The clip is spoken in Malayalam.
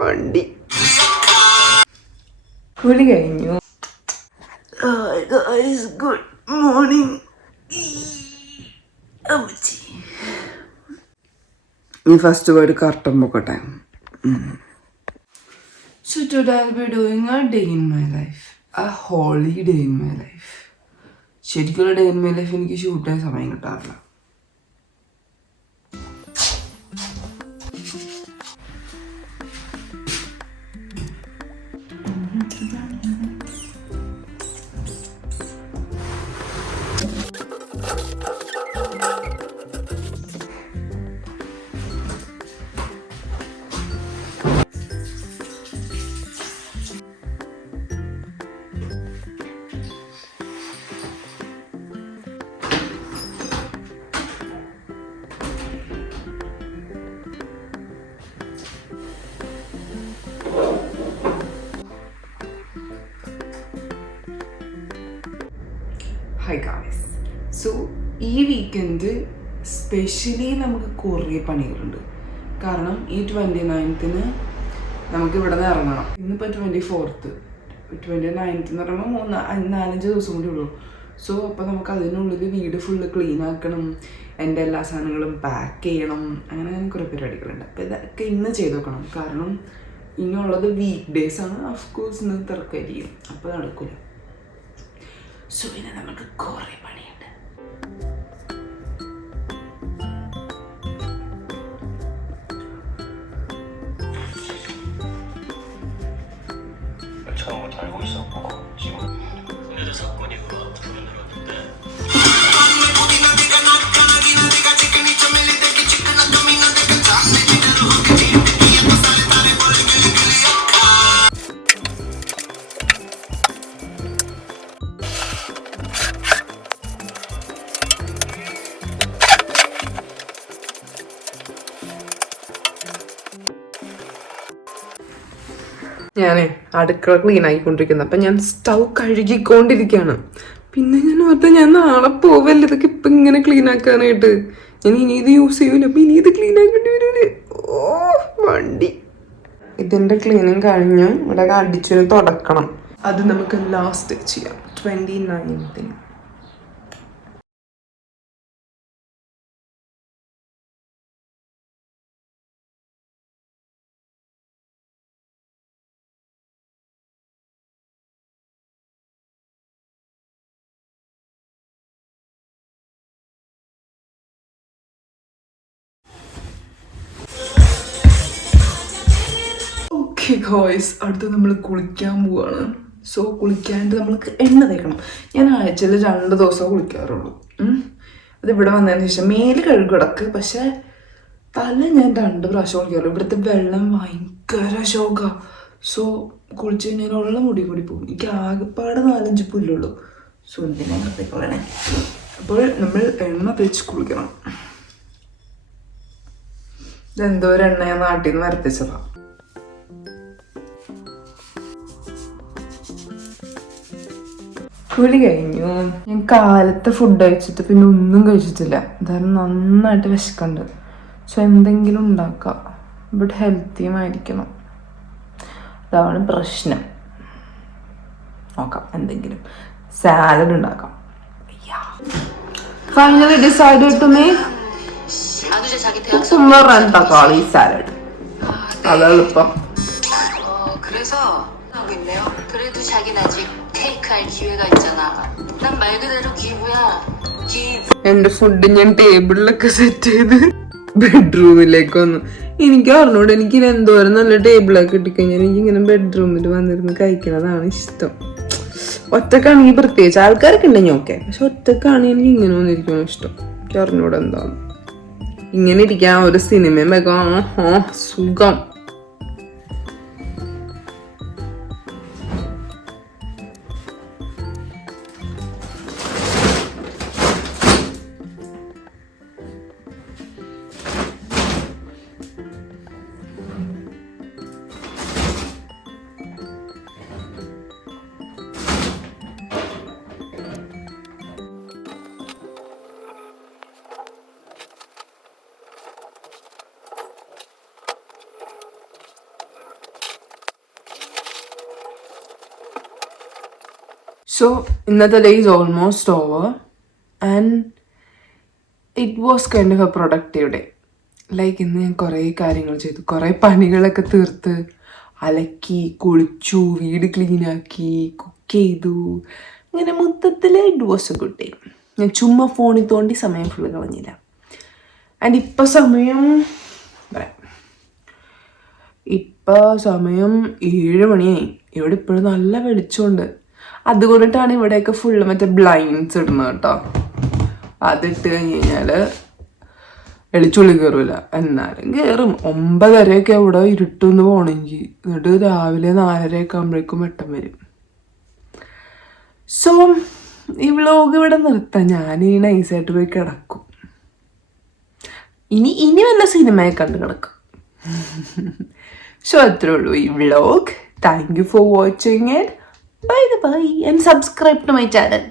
വണ്ടി കുളി കഴിഞ്ഞു. Good morning. ഞാൻ ഫസ്റ്റ് പോയിട്ട് curtain പൊക്കട്ടെ. So today I'll be doing a day in my life, a holy day in my life. ശരിക്കുള്ള ഡേ ഇൻ മൈ ലൈഫ് എനിക്ക് ഷൂട്ട് ചെയ്യാൻ സമയം കിട്ടാറില്ല. High guys. സോ ഈ വീക്കെൻഡ് സ്പെഷ്യലി നമുക്ക് കുറേ പണികളുണ്ട്. കാരണം ഈ 29th നമുക്ക് ഇവിടെ നിന്ന് ഇറങ്ങണം. ഇന്നിപ്പോൾ 24th, 29th എന്ന് പറയുമ്പോൾ 4-5 ദിവസം കൂടി ഉള്ളൂ. സോ അപ്പോൾ നമുക്ക് അതിനുള്ളിൽ വീട് ഫുള്ള് ക്ലീൻ ആക്കണം, എൻ്റെ എല്ലാ സാധനങ്ങളും പാക്ക് ചെയ്യണം, അങ്ങനെ കുറേ പരിപാടികളുണ്ട്. അപ്പോൾ ഇതൊക്കെ ഇന്ന് ചെയ്ത് നോക്കണം. കാരണം ഇനിയുള്ളത് വീക്ക് ഡേയ്സ് ആണ്. ഓഫ്കോഴ്സ് ഇന്ന് തിരക്കായിരിക്കും, അപ്പോൾ നടക്കില്ല. സോ ഇനി നമുക്ക് കുറേ പണിയുണ്ട്. 처음부터 알고 있었고 지금 근데도 사건이 그 앞으로 늘었는데 ഞാൻ അടുക്കള ക്ലീൻ ആയിക്കൊണ്ടിരിക്കുന്നത്. അപ്പം ഞാൻ സ്റ്റൗ കഴുകിക്കൊണ്ടിരിക്കുകയാണ്. പിന്നെ ഞാൻ ഓർത്ത് ഞാൻ നാളെ പോവല്ലേ ഇതൊക്കെ ഇപ്പം ഇങ്ങനെ ക്ലീൻ ആക്കാനായിട്ട്. ഞാൻ ഇനി ഇത് യൂസ് ചെയ്യൂല, അപ്പം ഇനി ഇത് ക്ലീൻ ആക്കേണ്ടി വരൂലേ. ഓ വണ്ടി. ഇതിൻ്റെ ക്ലീനിങ് കഴിഞ്ഞു. ഇവിടെ അടിച്ചു തുടക്കണം. അത് നമുക്ക് ലാസ്റ്റ് ചെയ്യാം 29th. ഓക്കെ ഗോയ്സ്, അടുത്ത് നമ്മൾ കുളിക്കാൻ പോവാണ്. സോ കുളിക്കാണ്ട് നമ്മൾക്ക് എണ്ണ തേക്കണം. ഞാൻ ആഴ്ചയിൽ 2 ദിവസം കുളിക്കാറുള്ളൂ. അതിവിടെ വന്നതിന് ശേഷം മേല് കഴുകിടക്ക്. പക്ഷെ തല ഞാൻ 2 പ്രാവശ്യം കുളിക്കാറുള്ളൂ. ഇവിടുത്തെ വെള്ളം ഭയങ്കര ശോക. സോ കുളിച്ച് കഴിഞ്ഞാൽ ഉള്ള മുടി കൂടി പോകും. എനിക്ക് ആകെപ്പാട് 4-5 പുല്ലുള്ളൂ. സോ എന്തിനാ തേക്കളണേ. അപ്പോൾ നമ്മൾ എണ്ണ തേച്ച് കുളിക്കണം. ഇതെന്തോ ഒരു എണ്ണ ഞാൻ നാട്ടിൽ നിന്ന് വരത്തിച്ചതാണ്. കുളി കഴിഞ്ഞു. ഞാൻ കാലത്തെ ഫുഡ് കഴിച്ചിട്ട് പിന്നെ ഒന്നും കഴിച്ചിട്ടില്ല. എന്തായാലും നന്നായിട്ട് വിശക്കുണ്ട്. സോ എന്തെങ്കിലും ഉണ്ടാക്കാം, ബട്ട് ഹെൽത്തിയുമായിരിക്കണം. അതാണ് പ്രശ്നം. നോക്കാം, എന്തെങ്കിലും സാലഡ് ഉണ്ടാക്കാം. Finally decided to make cucumber thakkali salad. അത് എളുപ്പം. എന്റെ ഫുഡ് ഞാൻ ടേബിളിലൊക്കെ സെറ്റ് ചെയ്ത് ബെഡ്റൂമിലേക്ക് വന്നു. എനിക്ക് അറിഞ്ഞൂടെ, എനിക്ക് എന്തോരം നല്ല ടേബിളൊക്കെ കിട്ടിക്കഴിഞ്ഞാൽ എനിക്ക് ഇങ്ങനെ ബെഡ്റൂമിൽ വന്നിരുന്ന് കഴിക്കുന്നതാണ് ഇഷ്ടം. ഒറ്റക്കാണെങ്കിൽ പ്രത്യേകിച്ച് ആൾക്കാരൊക്കെ ഉണ്ടെങ്കിൽ ഓക്കെ, പക്ഷെ ഒറ്റക്കാണെങ്കിൽ എനിക്ക് ഇങ്ങനെ വന്നിരിക്കണം ഇഷ്ടം. എനിക്ക് അറിഞ്ഞൂടെ എന്താണ് ഇങ്ങനെ ഇരിക്കാൻ. ഒരു സിനിമയും വെക്കാം, സുഖം. സോ ഇന്നത്തെ day is almost over and it was kind of A productive day. Like ഇന്ന് ഞാൻ കുറേ കാര്യങ്ങൾ ചെയ്തു, കുറേ പണികളൊക്കെ തീർത്ത്, അലക്കി, കുളിച്ചു, വീട് ക്ലീനാക്കി, കുക്ക് ചെയ്തു. ഇങ്ങനെ മൊത്തത്തിൽ it was A good day. ഞാൻ ചുമ്മാ ഫോണിൽ തോണ്ടി സമയം ഫുള്ള് കളഞ്ഞില്ല. ആൻഡ് ഇപ്പം സമയം 7 മണിയായി. ഇവിടെ ഇപ്പോഴും നല്ല വെളിച്ചമുണ്ട്. അതുകൊണ്ടിട്ടാണ് ഇവിടെയൊക്കെ ഫുള്ള് മറ്റേ ബ്ലൈൻഡ്സ് ഇടുന്നത് കേട്ടോ. അതിട്ട് കഴിഞ്ഞാൽ വെളിച്ചുള്ളി കയറില്ല, എന്നാലും കയറും. 9:30 ഇവിടെ ഇരുട്ടൊന്ന് പോകണമെങ്കിൽ. എന്നിട്ട് രാവിലെ 4:30 ആകുമ്പോഴേക്കും വെട്ടം വരും. സോ ഈ വ്ലോഗ് ഇവിടെ നിർത്താം. ഞാൻ ഈ നൈസായിട്ട് പോയി കിടക്കും. ഇനി വല്ല സിനിമയെ കണ്ട് കിടക്കും. സോ അത്രേ ഉള്ളൂ ഈ vlog. Thank you for watching it. Bye and subscribe to my channel.